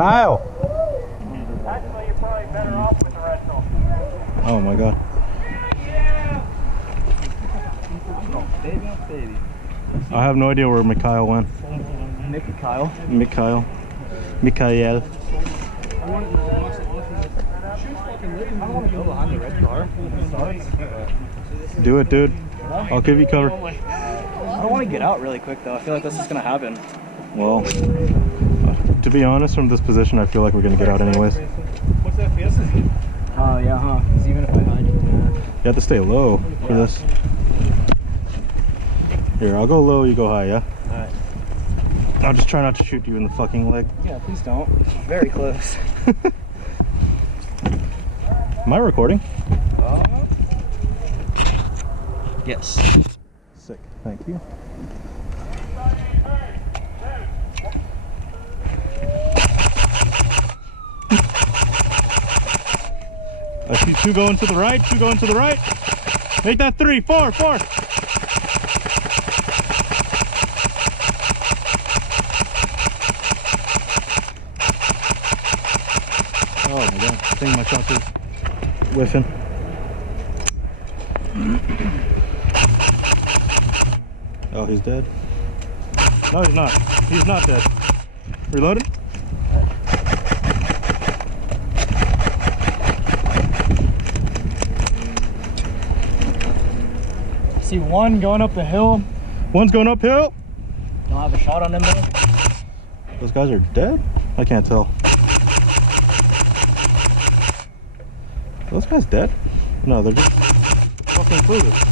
Kyle. Actually, you're probably better off with the rental. Oh my god. Baby. I have no idea where Mikhail went. Mikhail. Mikhail. Mikhail. I don't want to go behind the red car when it starts. Do it, dude. I'll give you cover. I don't want to get out really quick though. I feel like this is gonna happen. Well, to be honest, from this position, I feel like we're gonna get out anyways. What's that face? Oh yeah, huh? Because even if I hide you, You have to stay low for this. Here, I'll go low, you go high, yeah? Alright. I'll just try not to shoot you in the fucking leg. Yeah, please don't. It's very close. Am I recording? Yes. Sick, thank you. I see two going to the right, two going to the right. Make that 3, 4, 4. Oh my god, I think my shot is whiffing. Oh, he's dead. No, he's not. He's not dead. Reloaded? I see one going up the hill. One's going uphill. Don't have a shot on him though. Those guys are dead? I can't tell. Are those guys dead? No, they're just fucking clueless.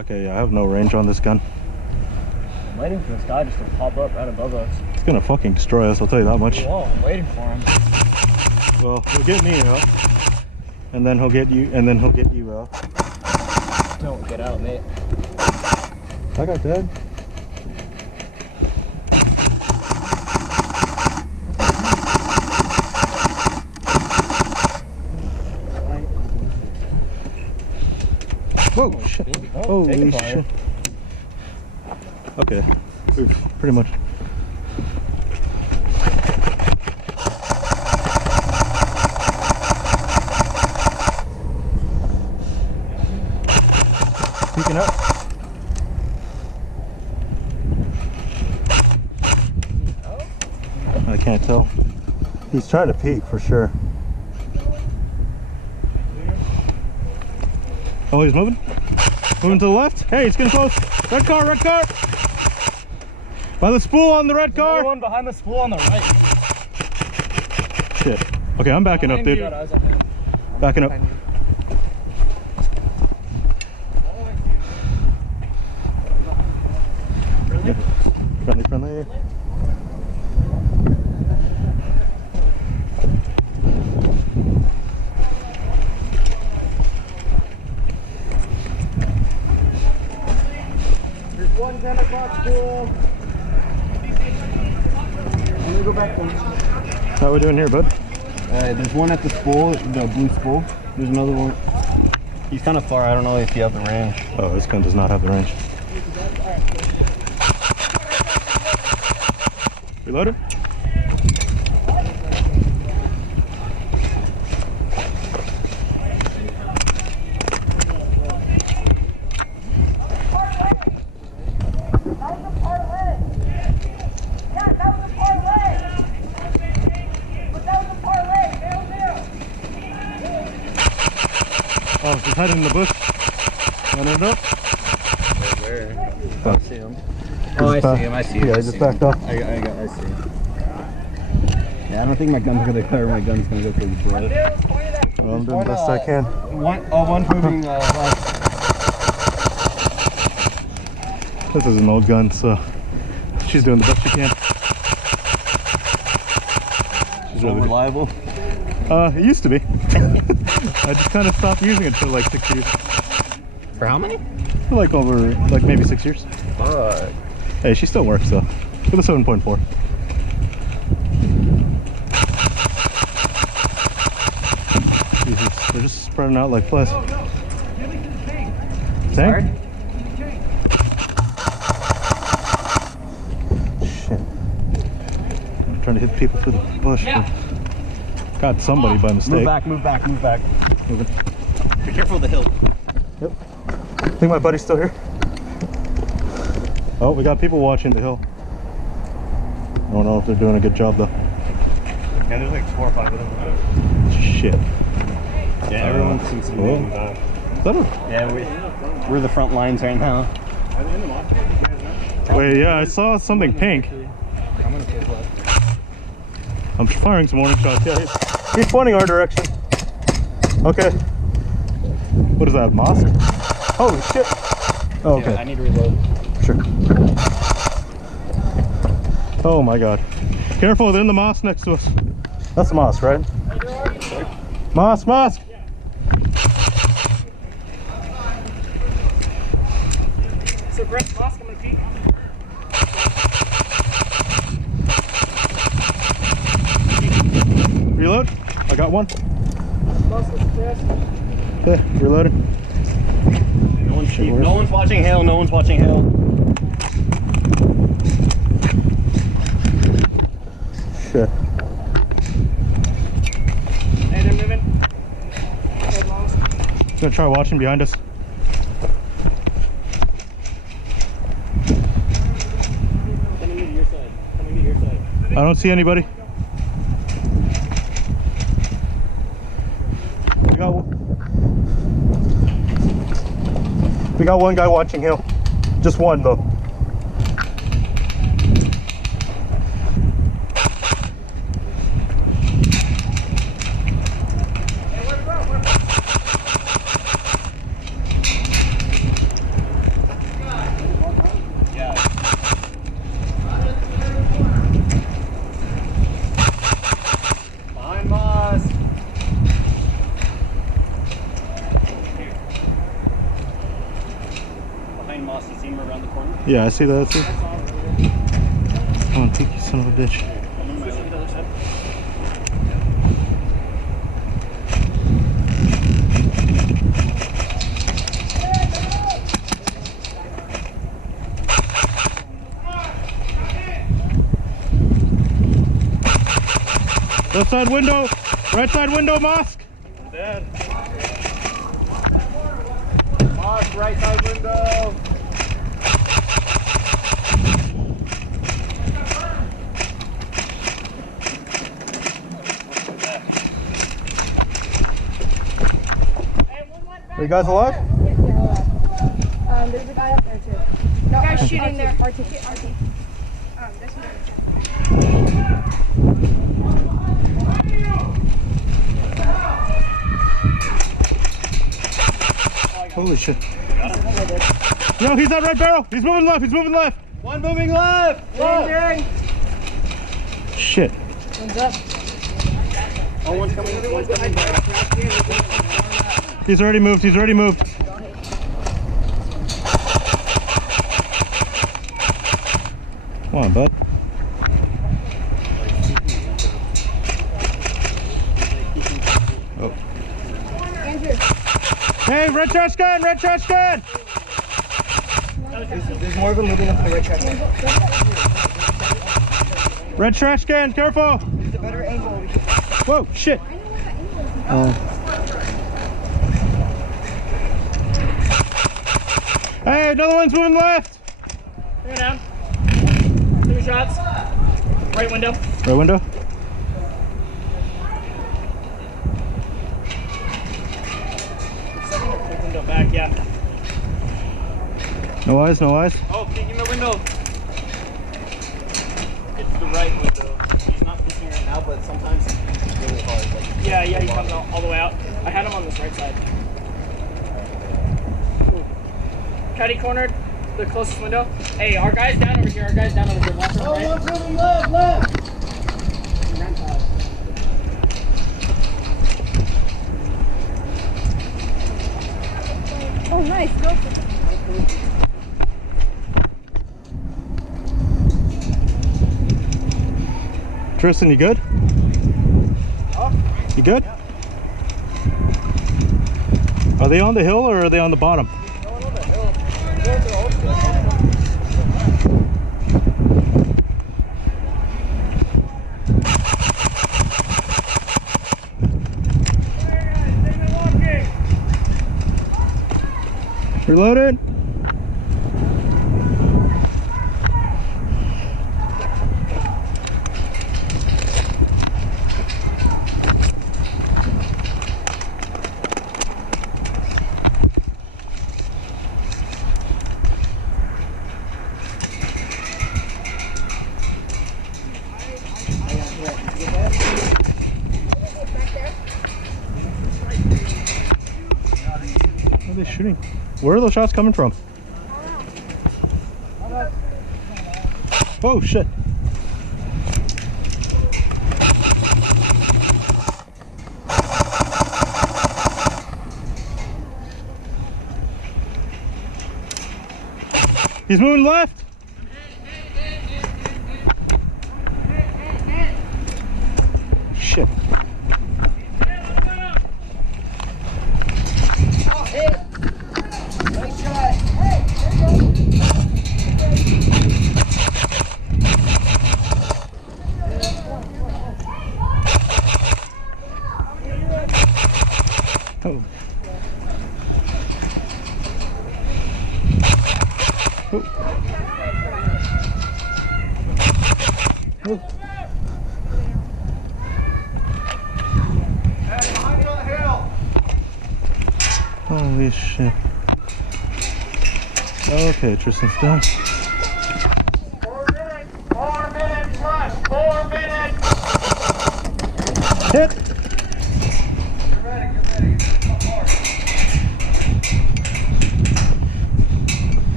Okay, yeah, I have no range on this gun. I'm waiting for this guy just to pop up right above us. It's gonna fucking destroy us, I'll tell you that much. Whoa, I'm waiting for him. Well, he'll get me out. And then he'll get you, and then he'll get you out. Don't get out, mate. That guy's dead. Whoa, shit. Holy shit. Okay, we've pretty much. Peeking up. I can't tell. He's trying to peek for sure. Oh, he's moving? Moving to the left? Hey, it's getting close. Red car, red car! By the spool on the red car! Another one behind the spool on the right. Shit. Okay, I'm backing up, dude. Backing up. Yep. Friendly, friendly. One 10 o'clock spool. I'm gonna go back one. How we doing here, bud? There's one at the spool, the blue spool. There's another one. He's kind of far. I don't know if you have the range. Oh, this gun does not have the range. Reloaded? Oh, he's hiding in the bush. Run it up. Where? Oh. I see him. Oh, I see him. I see him. Yeah, he just backed off. I see him. Yeah, I don't think my gun's gonna cover. My gun's gonna go pretty broad. Well, I'm doing the best I can. One's moving left. This is an old gun, so she's doing the best she can. She's Really reliable. It used to be. I just kind of stopped using it for like 6 years. For how many? For like over, like maybe 6 years. Hey, she still works though. For the 7.4. Jesus, they're just spreading out like flies. Tank? trying to hit people through the bush. Yeah. Got somebody by mistake. Move back, move back, move back. Moving. Be careful of the hill. Yep. I think my buddy's still here. Oh, we got people watching the hill. I don't know if they're doing a good job though. Yeah, there's like 4 or 5 of them. Shit. Yeah, everyone seems to be moving back. Is that a... Yeah, we're the front lines right now. Wait, yeah, I saw something pink. I'm gonna take left. I'm firing some warning shots. Yeah, he's pointing our direction. Okay. What is that, mosque? Holy shit. Oh, okay. Yeah, I need to reload. Sure. Oh my god. Careful, they're in the mosque next to us. That's the mosque, right? Mosque, mosque! So Brett's mosque, I'm gonna peek. Reload. I got one. Mosque is fresh. Okay, reloading. No one's watching hill, no one's watching hill. Shit. Hey, they're moving. Hold mosque. I'm gonna try watching behind us. Coming to your side. Coming to your side. I don't see anybody. We got one guy watching hill. Just one though. Behind Moss. Behind Moss, you see him around the corner? Yeah, I see that. Come on, peek, you son of a bitch. Left side window, right side window, mosque. Dead. Moss, right side window. Are you guys alive? Yeah, there's a guy up there too. No, Guys shooting there. RT. There's Holy shit. Yo, he's at right barrel. He's moving left. He's moving left. One moving left. Dang. Shit. One's up. Oh, one's coming. One's coming back. He's already moved. He's already moved. Come on, bud. Oh. Andrew. Hey, red trash can! Red trash can! There's more of them moving up the right track. Red trash can! Careful! It's a better angle. Whoa, shit! Hey, another one's moving left! Bring it down. 2 shots. Right window. Right window. Right window back, yeah. No eyes, no eyes. Oh, peeking the window. It's the right window. He's not peeking right now, but sometimes it's really hard. Like, Yeah, he comes all the way out. I had him on this right side. Ooh. Cuddy cornered the closest window. Hey, our guy's down over here. Watch him right. one's moving left. Oh, nice. Go for it. Tristen, you good? You good? Are they on the hill or are they on the bottom? Reloaded. What are they shooting? Where are those shots coming from? Oh shit. He's moving left. Shit. Oh. Oh. Oh. Holy shit. Okay, Tristan's done. 4 minutes left. 4 minutes. Hit! Get ready. Come hard.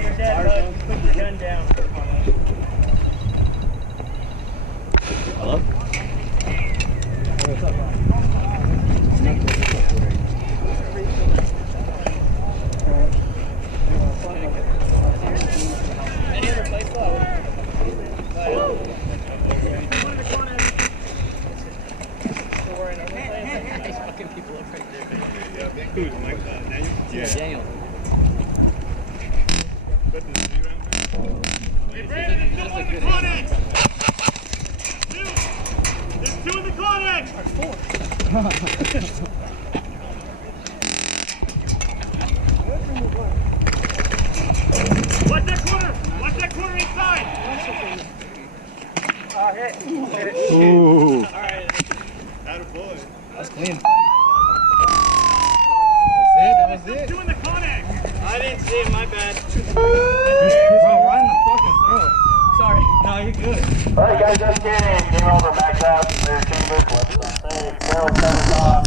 You're dead, bud. Put your gun down. Hello? Any other place, though? Fucking people up right there. Who's Mike? Daniel? Yeah, Daniel. There's 2 in the Castaic. Watch that corner. Watch that corner inside. Ooh. That's clean. That's it. 2 in the Castaic. I didn't see it, my bad. Bro, right in the fucking throat. Sorry. No, you're good. All right, guys, just kidding. Game over. Max out. Clear chambers. Let's stay. Barrel 7 off.